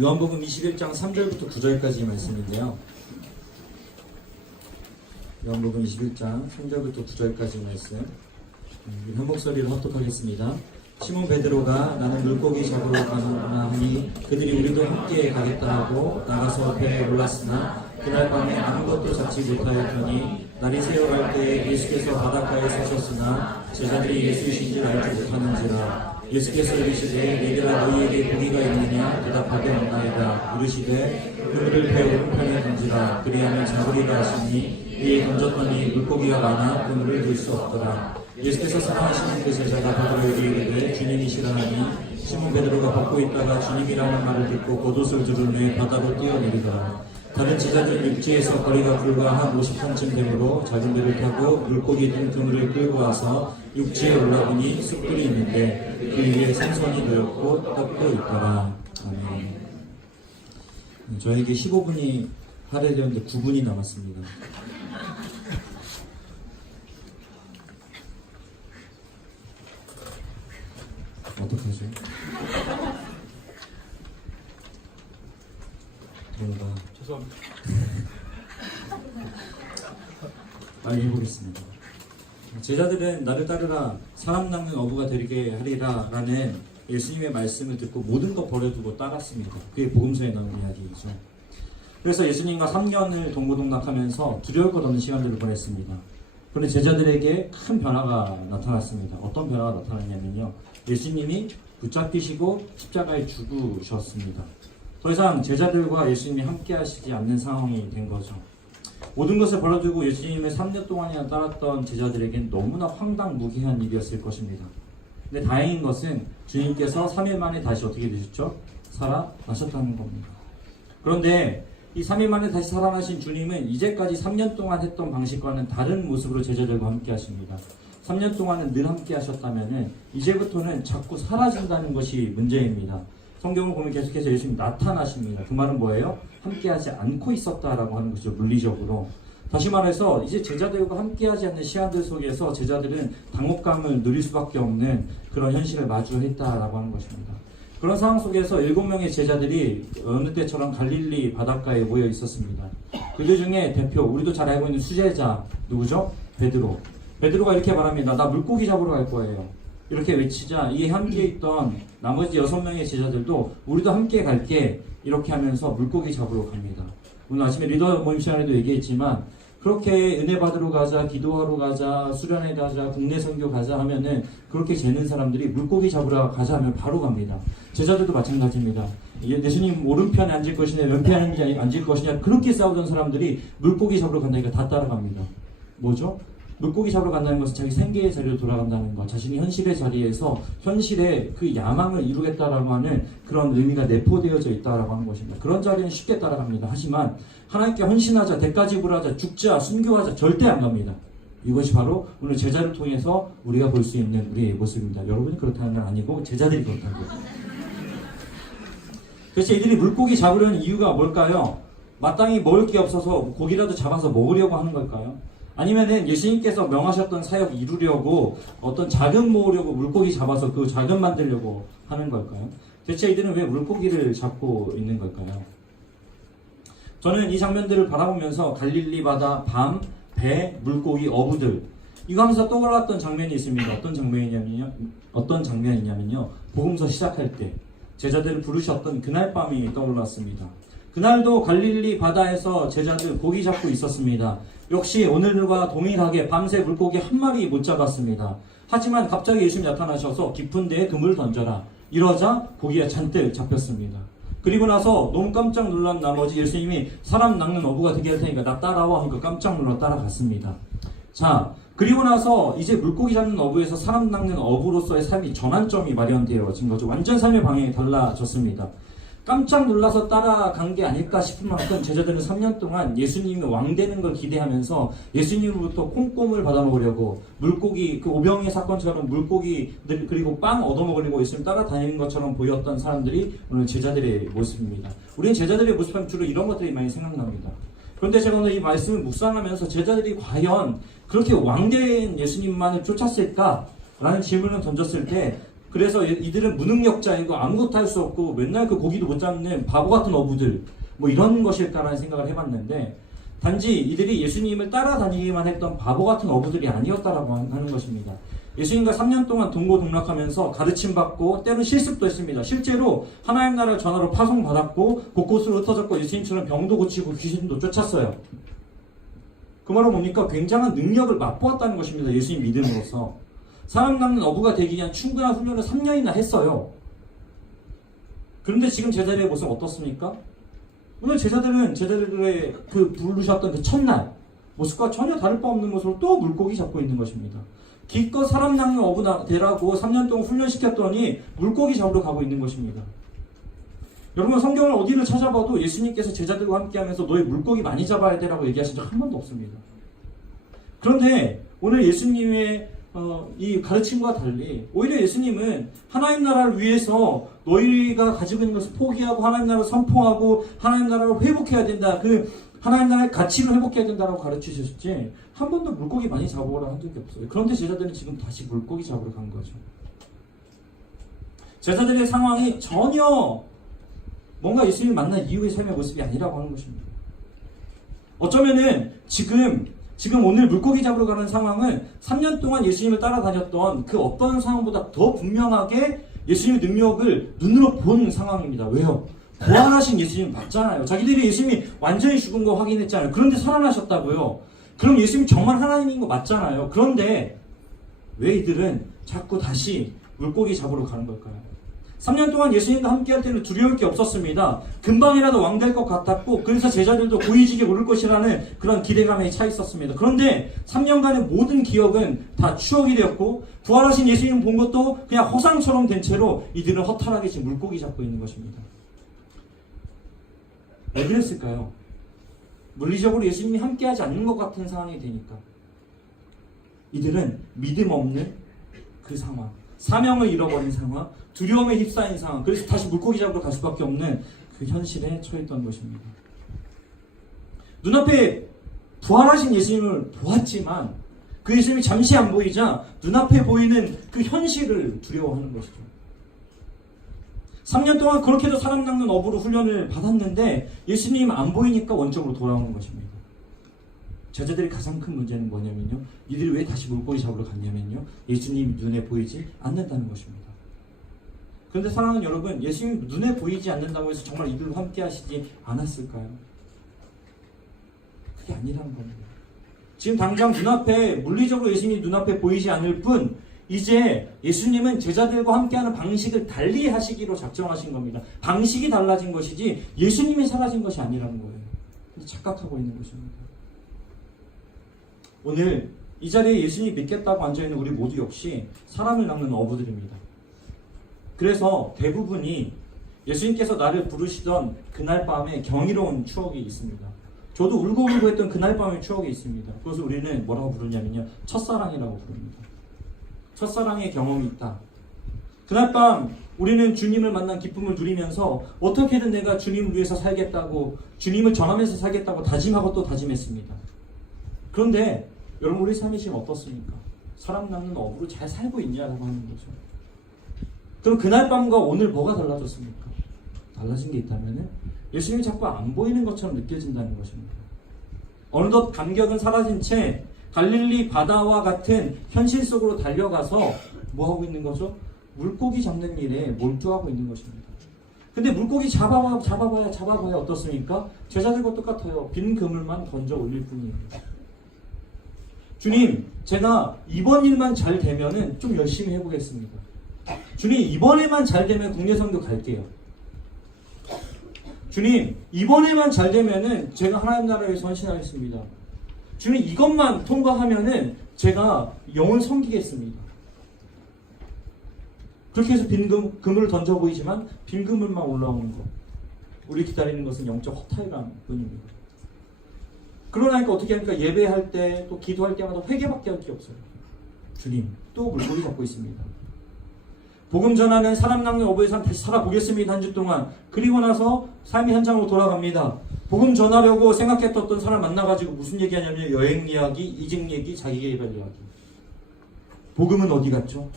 요한복음 21장 3절부터 9절까지 말씀인데요. 요한복음 21장 3절부터 9절까지 말씀. 한 목소리로 합독하겠습니다. 시몬 베드로가 나는 물고기 잡으러 가는구나 하니 그들이 우리도 함께 가겠다 하고 나가서 배에 올랐으나 그날 밤에 아무것도 잡지 못하였더니 날이 새어갈 때 예수께서 바닷가에 서셨으나 제자들이 예수이신 줄 알지 못하는지라. 예수께서 이르시되 얘들아 너희에게 고기가 있느냐 대답하되 없나이다. 이르시되 그물을 배 오른편에 던지라. 그리하면 잡으리라 하시니 이에 던졌더니 물고기가 많아 그물을 들 수 없더라. 예수께서 사랑하시는 그 제자가 베드로에게 이르되 주님이시라 하니 시몬 베드로가 벗고 있다가 주님이라는 말을 듣고 겉옷을 두르매 바다로 뛰어내리더라. 다른 제자들 육지에서 거리가 불과 한 50칸쯤 되므로 작은 배를 타고 물고기 든 그물을 끌고 와서 육지에 올라보니 숯불이 있는데 그 위에 생선이 놓였고 떡도 있더라. 아멘. 저에게 15분이 할애되었는데 9분이 남았습니다. 어떡하죠? 뭔가 죄송합니다. 빨리 해보겠습니다. 제자들은 나를 따르라 사람 낚는 어부가 되게 하리라 라는 예수님의 말씀을 듣고 모든 것 버려두고 따랐습니다. 그게 복음서에 나온 이야기이죠. 그래서 예수님과 3년을 동고동락하면서 두려울 것 없는 시간들을 보냈습니다. 그런데 제자들에게 큰 변화가 나타났습니다. 어떤 변화가 나타났냐면요, 예수님이 붙잡히시고 십자가에 죽으셨습니다. 더 이상 제자들과 예수님이 함께 하시지 않는 상황이 된 거죠. 모든 것을 버려두고 예수님을 3년 동안이나 따랐던 제자들에겐 너무나 황당무계한 일이었을 것입니다. 근데 다행인 것은 주님께서 3일 만에 다시 어떻게 되셨죠? 살아나셨다는 겁니다. 그런데 이 3일 만에 다시 살아나신 주님은 이제까지 3년 동안 했던 방식과는 다른 모습으로 제자들과 함께 하십니다. 3년 동안은 늘 함께 하셨다면 이제부터는 자꾸 사라진다는 것이 문제입니다. 성경을 보면 계속해서 예수님이 나타나십니다. 그 말은 뭐예요? 함께하지 않고 있었다라고 하는 것이죠. 물리적으로. 다시 말해서 이제 제자들과 함께하지 않는 시간들 속에서 제자들은 당혹감을 누릴 수밖에 없는 그런 현실을 마주했다라고 하는 것입니다. 그런 상황 속에서 7명의 제자들이 어느 때처럼 갈릴리 바닷가에 모여 있었습니다. 그들 중에 대표, 우리도 잘 알고 있는 수제자 누구죠? 베드로. 베드로가 이렇게 말합니다. 나 물고기 잡으러 갈 거예요. 이렇게 외치자 이 함께 있던 나머지 6명의 제자들도 우리도 함께 갈게 이렇게 하면서 물고기 잡으러 갑니다. 오늘 아침에 리더 모임 시간에도 얘기했지만 그렇게 은혜 받으러 가자, 기도하러 가자, 수련회 가자, 국내 선교 가자 하면은 그렇게 재는 사람들이 물고기 잡으러 가자 하면 바로 갑니다. 제자들도 마찬가지입니다. 예수님 오른편에 앉을 것이냐 왼편에 앉을 것이냐 그렇게 싸우던 사람들이 물고기 잡으러 간다니까 다 따라갑니다. 뭐죠? 물고기 잡으러 간다는 것은 자기 생계의 자리로 돌아간다는 것, 자신이 현실의 자리에서 현실의 그 야망을 이루겠다라고 하는 그런 의미가 내포되어져 있다라고 하는 것입니다. 그런 자리는 쉽게 따라갑니다. 하지만 하나님께 헌신하자, 대가 지불하자, 죽자, 순교하자 절대 안 갑니다. 이것이 바로 오늘 제자를 통해서 우리가 볼 수 있는 우리의 모습입니다. 여러분이 그렇다는 건 아니고 제자들이 그렇다는 거예요. 그래서 이들이 물고기 잡으려는 이유가 뭘까요? 마땅히 먹을 게 없어서 고기라도 잡아서 먹으려고 하는 걸까요? 아니면은 예수님께서 명하셨던 사역 이루려고 어떤 자금 모으려고 물고기 잡아서 그 자금 만들려고 하는 걸까요? 대체 이들은 왜 물고기를 잡고 있는 걸까요? 저는 이 장면들을 바라보면서 갈릴리 바다, 밤, 배, 물고기, 어부들 이거 하면서 떠올랐던 장면이 있습니다. 어떤 장면이냐면요. 복음서 시작할 때 제자들을 부르셨던 그날 밤이 떠올랐습니다. 그날도 갈릴리 바다에서 제자들 고기 잡고 있었습니다. 역시 오늘과 동일하게 밤새 물고기 한 마리 못 잡았습니다. 하지만 갑자기 예수님이 나타나셔서 깊은 데에 그물을 던져라. 이러자 고기가 잔뜩 잡혔습니다. 그리고 나서 너무 깜짝 놀란 나머지 예수님이 사람 낚는 어부가 되게 할 테니까 나 따라와 하니까 깜짝 놀라 따라갔습니다. 자, 그리고 나서 이제 물고기 잡는 어부에서 사람 낚는 어부로서의 삶이 전환점이 마련되어진 거죠. 완전 삶의 방향이 달라졌습니다. 깜짝 놀라서 따라간 게 아닐까 싶은 만큼 제자들은 3년 동안 예수님이 왕 되는 걸 기대하면서 예수님으로부터 콩고물 받아먹으려고 물고기, 그 오병이의 사건처럼 물고기들 그리고 빵 얻어먹으려고 예수님 따라다니는 것처럼 보였던 사람들이 오늘 제자들의 모습입니다. 우리는 제자들의 모습하면 주로 이런 것들이 많이 생각납니다. 그런데 제가 오늘 이 말씀을 묵상하면서 제자들이 과연 그렇게 왕된 예수님만을 쫓았을까? 라는 질문을 던졌을 때 그래서 이들은 무능력자이고 아무것도 할 수 없고 맨날 그 고기도 못 잡는 바보 같은 어부들, 뭐 이런 것일까라는 생각을 해봤는데, 단지 이들이 예수님을 따라다니기만 했던 바보 같은 어부들이 아니었다라고 하는 것입니다. 예수님과 3년 동안 동고동락하면서 가르침받고 때로는 실습도 했습니다. 실제로 하나님 나라를 전화로 파송받았고 곳곳으로 흩어졌고 예수님처럼 병도 고치고 귀신도 쫓았어요. 그 말은 뭡니까? 굉장한 능력을 맛보았다는 것입니다. 예수님 믿음으로써. 사람 낚는 어부가 되기 위한 충분한 훈련을 3년이나 했어요. 그런데 지금 제자들의 모습은 어떻습니까? 오늘 제자들의 그 부르셨던 그 첫날 모습과 전혀 다를 바 없는 모습으로 또 물고기 잡고 있는 것입니다. 기껏 사람 낚는 어부 되라고 3년 동안 훈련시켰더니 물고기 잡으러 가고 있는 것입니다. 여러분, 성경을 어디를 찾아봐도 예수님께서 제자들과 함께하면서 너희 물고기 많이 잡아야 되라고 얘기하신 적 한 번도 없습니다. 그런데 오늘 예수님의 이 가르침과 달리 오히려 예수님은 하나님 나라를 위해서 너희가 가지고 있는 것을 포기하고 하나님 나라를 선포하고 하나님 나라를 회복해야 된다, 그 하나님 나라의 가치를 회복해야 된다고 가르치셨지 한 번도 물고기 많이 잡아오라 한 적이 없어요. 그런데 제자들은 지금 다시 물고기 잡으러 간 거죠. 제자들의 상황이 전혀 뭔가 예수님을 만난 이후의 삶의 모습이 아니라고 하는 것입니다. 어쩌면은 지금 오늘 물고기 잡으러 가는 상황은 3년 동안 예수님을 따라다녔던 그 어떤 상황보다 더 분명하게 예수님의 능력을 눈으로 본 상황입니다. 왜요? 부활하신 예수님 맞잖아요. 자기들이 예수님이 완전히 죽은 거 확인했잖아요. 그런데 살아나셨다고요. 그럼 예수님 정말 하나님인 거 맞잖아요. 그런데 왜 이들은 자꾸 다시 물고기 잡으러 가는 걸까요? 3년 동안 예수님과 함께할 때는 두려울 게 없었습니다. 금방이라도 왕 될 것 같았고, 그래서 제자들도 고위직에 오를 것이라는 그런 기대감에 차 있었습니다. 그런데 3년간의 모든 기억은 다 추억이 되었고, 부활하신 예수님 본 것도 그냥 허상처럼 된 채로 이들은 허탈하게 지금 물고기 잡고 있는 것입니다. 왜 그랬을까요? 물리적으로 예수님이 함께하지 않는 것 같은 상황이 되니까. 이들은 믿음 없는 그 상황, 사명을 잃어버린 상황, 두려움에 휩싸인 상황, 그래서 다시 물고기 잡으러 갈 수밖에 없는 그 현실에 처했던 것입니다. 눈앞에 부활하신 예수님을 보았지만 그 예수님이 잠시 안 보이자 눈앞에 보이는 그 현실을 두려워하는 것이죠. 3년 동안 그렇게도 사람 낚는 어부로 훈련을 받았는데 예수님 안 보이니까 원점으로 돌아오는 것입니다. 제자들의 가장 큰 문제는 뭐냐면요, 이들이 왜 다시 물고기 잡으러 갔냐면요, 예수님이 눈에 보이지 않는다는 것입니다. 그런데 사랑하는 여러분, 예수님이 눈에 보이지 않는다고 해서 정말 이들과 함께 하시지 않았을까요? 그게 아니라는 겁니다. 지금 당장 눈앞에, 물리적으로 예수님이 눈앞에 보이지 않을 뿐 이제 예수님은 제자들과 함께하는 방식을 달리 하시기로 작정하신 겁니다. 방식이 달라진 것이지 예수님이 사라진 것이 아니라는 거예요. 착각하고 있는 것입니다. 오늘 이 자리에 예수님 믿겠다고 앉아있는 우리 모두 역시 사람을 낚는 어부들입니다. 그래서 대부분이 예수님께서 나를 부르시던 그날 밤에 경이로운 추억이 있습니다. 저도 울고불고 했던 그날 밤의 추억이 있습니다. 그것을 우리는 뭐라고 부르냐면요, 첫사랑이라고 부릅니다. 첫사랑의 경험이 있다. 그날 밤 우리는 주님을 만난 기쁨을 누리면서 어떻게든 내가 주님을 위해서 살겠다고, 주님을 전하면서 살겠다고 다짐하고 또 다짐했습니다. 그런데 여러분, 우리 삶이 지금 어떻습니까? 사람 낚는 어부로 잘 살고 있냐라고 하는 거죠. 그럼 그날 밤과 오늘 뭐가 달라졌습니까? 달라진 게 있다면 예수님이 자꾸 안 보이는 것처럼 느껴진다는 것입니다. 어느덧 감격은 사라진 채 갈릴리 바다와 같은 현실 속으로 달려가서 뭐하고 있는 거죠? 물고기 잡는 일에 몰두하고 있는 것입니다. 근데 물고기 잡아봐야 어떻습니까? 제자들과 똑같아요. 빈 그물만 던져 올릴 뿐입니다. 주님, 제가 이번 일만 잘 되면은 좀 열심히 해보겠습니다. 주님, 이번에만 잘 되면 국내 선교 갈게요. 주님, 이번에만 잘 되면은 제가 하나님 나라에 헌신하겠습니다. 주님, 이것만 통과하면은 제가 영을 섬기겠습니다. 그렇게 해서 빈 그물을 던져 보이지만 빈 그물만 올라오는 것, 우리 기다리는 것은 영적 허탈감 뿐입니다. 그러나니까 어떻게 합니까? 예배할 때 또 기도할 때마다 회개밖에 할 게 없어요. 주님, 또 물고기 잡고 있습니다. 복음 전하는 사람 낚는 어부의 삶 다시 살아보겠습니다. 한 주 동안. 그리고 나서 삶의 현장으로 돌아갑니다. 복음 전하려고 생각했던 사람 만나가지고 무슨 얘기하냐면 여행 이야기, 이직 얘기, 자기 개발 이야기. 복음은 어디 갔죠?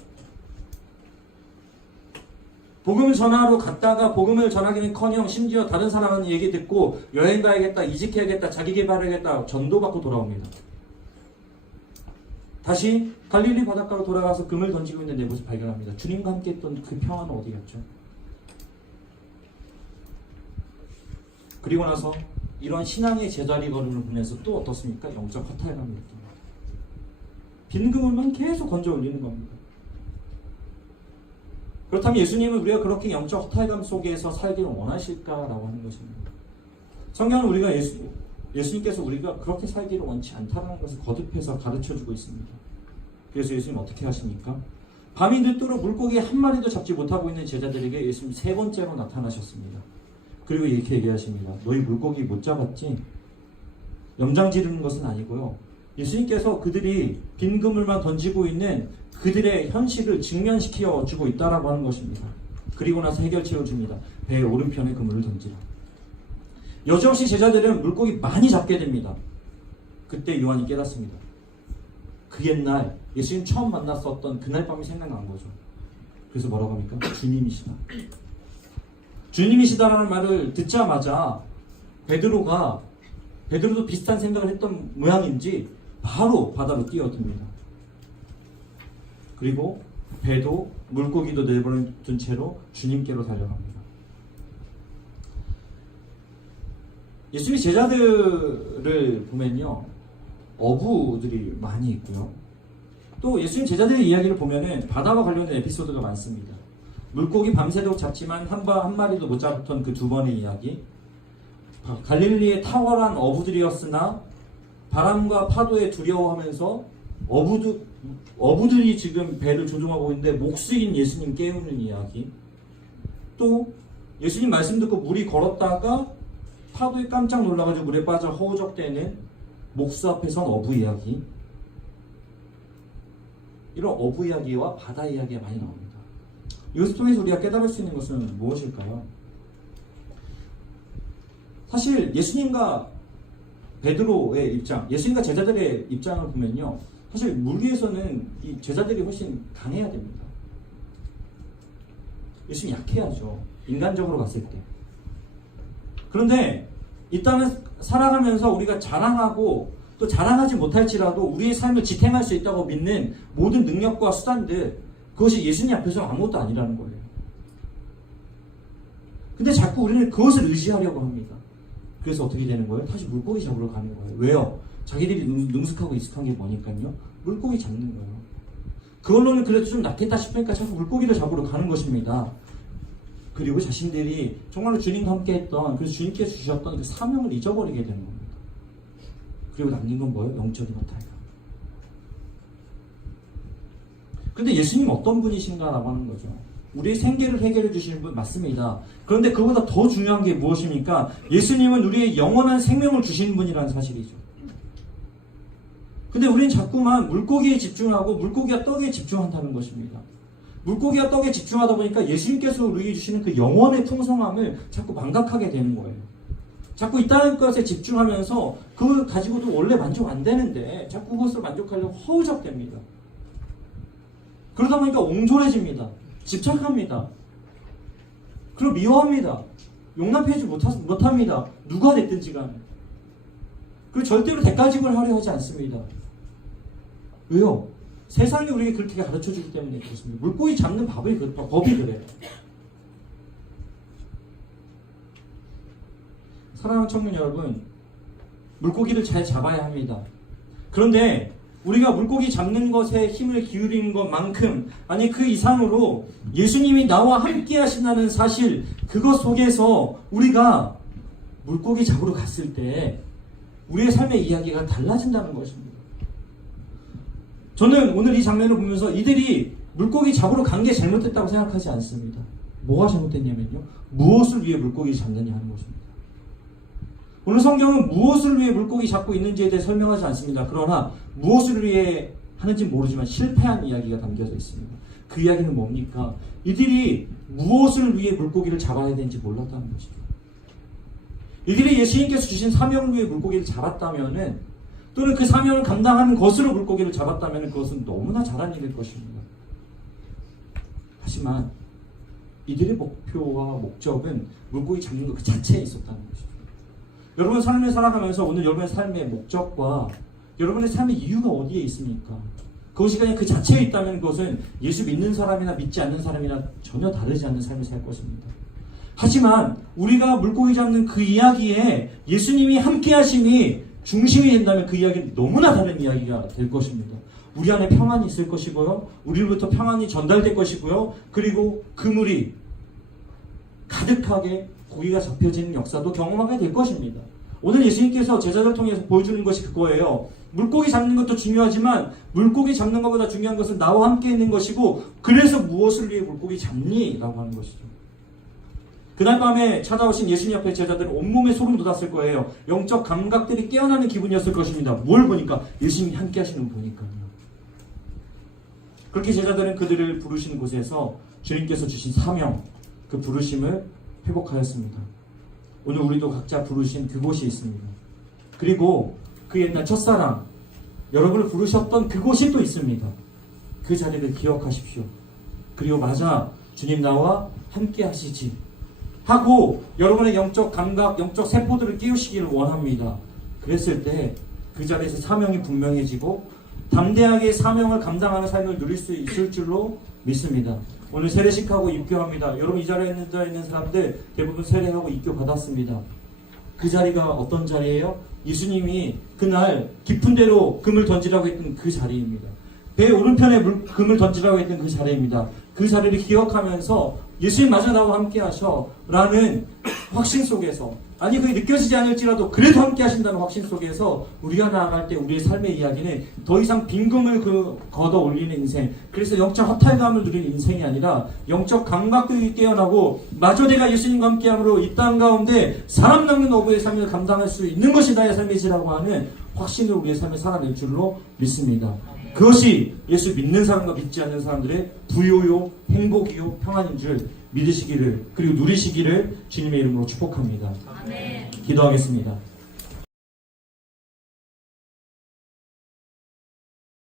복음을 전하러 갔다가 복음을 전하기는커녕 심지어 다른 사람은 얘기 듣고 여행 가야겠다, 이직해야겠다, 자기 개발해야겠다, 전도받고 돌아옵니다. 다시 갈릴리 바닷가로 돌아가서 금을 던지고 있는 내 모습 발견합니다. 주님과 함께 했던 그 평화는 어디 갔죠? 그리고 나서 이런 신앙의 제자리 걸음을 보면서 또 어떻습니까? 영적 허탈감을 느낍니다. 빈 그물만 계속 건져 올리는 겁니다. 그렇다면 예수님은 우리가 그렇게 영적 허탈감 속에서 살기를 원하실까라고 하는 것입니다. 성경은 우리가 예수님께서 우리가 그렇게 살기를 원치 않다는 것을 거듭해서 가르쳐주고 있습니다. 그래서 예수님 어떻게 하십니까? 밤이 늦도록 물고기 한 마리도 잡지 못하고 있는 제자들에게 예수님 세 번째로 나타나셨습니다. 그리고 이렇게 얘기하십니다. 너희 물고기 못 잡았지? 염장 지르는 것은 아니고요. 예수님께서 그들이 빈 그물만 던지고 있는 그들의 현실을 직면시켜 주고 있다라고 하는 것입니다. 그리고 나서 해결책을 줍니다. 배의 오른편에 그물을 던지라. 여지없이 제자들은 물고기 많이 잡게 됩니다. 그때 요한이 깨닫습니다. 그 옛날 예수님 처음 만났었던 그날 밤이 생각난 거죠. 그래서 뭐라고 합니까? 주님이시다. 주님이시다라는 말을 듣자마자 베드로도 비슷한 생각을 했던 모양인지 바로 바다로 뛰어듭니다. 그리고 배도 물고기도 내버려둔 채로 주님께로 달려갑니다. 예수님의 제자들을 보면요, 어부들이 많이 있고요. 또 예수님 제자들의 이야기를 보면은 바다와 관련된 에피소드가 많습니다. 물고기 밤새도록 잡지만 한 마리도 못 잡았던 그 두 번의 이야기. 갈릴리의 탁월한 어부들이었으나 바람과 파도에 두려워하면서 어부들이 지금 배를 조종하고 있는데 목수인 예수님 깨우는 이야기. 또 예수님 말씀 듣고 물이 걸었다가 파도에 깜짝 놀라가지고 물에 빠져 허우적대는 목수 앞에 선 어부 이야기. 이런 어부 이야기와 바다 이야기가 많이 나옵니다. 이것을 통해서 우리가 깨달을 수 있는 것은 무엇일까요? 사실 예수님과 베드로의 입장, 예수님과 제자들의 입장을 보면요, 사실 물 위에서는 이 제자들이 훨씬 강해야 됩니다. 예수님 약해야죠. 인간적으로 봤을 때. 그런데 이 땅을 살아가면서 우리가 자랑하고 또 자랑하지 못할지라도 우리의 삶을 지탱할 수 있다고 믿는 모든 능력과 수단들, 그것이 예수님 앞에서 아무것도 아니라는 거예요. 근데 자꾸 우리는 그것을 의지하려고 합니다. 그래서 어떻게 되는 거예요? 다시 물고기 잡으러 가는 거예요. 왜요? 자기들이 능숙하고 익숙한 게 뭐니까요? 물고기 잡는 거예요. 그걸로는 그래도 좀 낫겠다 싶으니까 자꾸 물고기를 잡으러 가는 것입니다. 그리고 자신들이 정말로 주님과 함께 했던, 그래서 주님께서 주셨던 그 사명을 잊어버리게 되는 겁니다. 그리고 남긴 건 뭐예요? 영적인 허탈감. 근데 예수님 어떤 분이신가라고 하는 거죠. 우리의 생계를 해결해 주시는 분 맞습니다. 그런데 그보다 더 중요한 게 무엇입니까? 예수님은 우리의 영원한 생명을 주시는 분이라는 사실이죠. 근데 우리는 자꾸만 물고기에 집중하고 물고기와 떡에 집중한다는 것입니다. 물고기와 떡에 집중하다 보니까 예수님께서 우리에게 주시는 그 영원의 풍성함을 자꾸 망각하게 되는 거예요. 자꾸 이 땅의 것에 집중하면서 그걸 가지고도 원래 만족 안 되는데 자꾸 그것을 만족하려고 허우적댑니다. 그러다 보니까 옹졸해집니다. 집착합니다. 그리고 미워합니다. 용납해주지 못합니다. 누가 됐든지 간에. 그리고 절대로 대가집을 하려 하지 않습니다. 왜요? 세상이 우리에게 그렇게 가르쳐주기 때문에 그렇습니다. 물고기 잡는 법이 그래요. 사랑하는 청년 여러분, 물고기를 잘 잡아야 합니다. 그런데 우리가 물고기 잡는 것에 힘을 기울이는 것만큼, 아니 그 이상으로 예수님이 나와 함께 하신다는 사실, 그것 속에서 우리가 물고기 잡으러 갔을 때 우리의 삶의 이야기가 달라진다는 것입니다. 저는 오늘 이 장면을 보면서 이들이 물고기 잡으러 간 게 잘못됐다고 생각하지 않습니다. 뭐가 잘못됐냐면요, 무엇을 위해 물고기 잡느냐 하는 것입니다. 오늘 성경은 무엇을 위해 물고기 잡고 있는지에 대해 설명하지 않습니다. 그러나 무엇을 위해 하는지 모르지만 실패한 이야기가 담겨져 있습니다. 그 이야기는 뭡니까? 이들이 무엇을 위해 물고기를 잡아야 되는지 몰랐다는 것이죠. 이들이 예수님께서 주신 사명을 위해 물고기를 잡았다면은, 또는 그 사명을 감당하는 것으로 물고기를 잡았다면 그것은 너무나 잘한 일일 것입니다. 하지만 이들의 목표와 목적은 물고기 잡는 것 그 자체에 있었다는 것이죠. 여러분 삶을 살아가면서 오늘 여러분의 삶의 목적과 여러분의 삶의 이유가 어디에 있습니까? 그것이 그냥 그 자체에 있다면 그것은 예수 믿는 사람이나 믿지 않는 사람이나 전혀 다르지 않는 삶을 살 것입니다. 하지만 우리가 물고기 잡는 그 이야기에 예수님이 함께 하심이 중심이 된다면 그 이야기는 너무나 다른 이야기가 될 것입니다. 우리 안에 평안이 있을 것이고요. 우리로부터 평안이 전달될 것이고요. 그리고 그물이 가득하게 고기가 잡혀지는 역사도 경험하게 될 것입니다. 오늘 예수님께서 제자들 통해서 보여주는 것이 그거예요. 물고기 잡는 것도 중요하지만 물고기 잡는 것보다 중요한 것은 나와 함께 있는 것이고 그래서 무엇을 위해 물고기 잡니? 라고 하는 것이죠. 그날 밤에 찾아오신 예수님 앞에 제자들은 온몸에 소름 돋았을 거예요. 영적 감각들이 깨어나는 기분이었을 것입니다. 뭘 보니까? 예수님이 함께 하시는 거 보니까요. 그렇게 제자들은 그들을 부르신 곳에서 주님께서 주신 사명, 그 부르심을 회복하였습니다. 오늘 우리도 각자 부르신 그곳이 있습니다. 그리고 그 옛날 첫사랑, 여러분을 부르셨던 그곳이 또 있습니다. 그 자리를 기억하십시오. 그리고 맞아, 주님 나와 함께 하시지 하고 여러분의 영적 감각, 영적 세포들을 깨우시기를 원합니다. 그랬을 때 그 자리에서 사명이 분명해지고 담대하게 사명을 감당하는 삶을 누릴 수 있을 줄로 믿습니다. 오늘 세례식하고 입교합니다. 여러분 이 자리에 있는 사람들 대부분 세례하고 입교 받았습니다. 그 자리가 어떤 자리예요? 예수님이 그날 깊은 데로 금을 던지라고 했던 그 자리입니다. 배 오른편에 금을 던지라고 했던 그 자리입니다. 그 자리를 기억하면서 예수님 마저 나와 함께 하셔 라는 확신 속에서, 아니 그게 느껴지지 않을지라도 그래도 함께 하신다는 확신 속에서 우리가 나아갈 때 우리의 삶의 이야기는 더 이상 빈금을 걷어 올리는 인생, 그래서 영적 허탈감을 누리는 인생이 아니라 영적 감각들이 깨어나고 마저 내가 예수님과 함께함으로 이 땅 가운데 사람 낚는 어부의 삶을 감당할 수 있는 것이 나의 삶이지라고 하는 확신을 우리의 삶에 살아낼 줄로 믿습니다. 그것이 예수 믿는 사람과 믿지 않는 사람들의 부요요, 행복이요, 평안인 줄 믿으시기를, 그리고 누리시기를 주님의 이름으로 축복합니다. 아멘. 기도하겠습니다.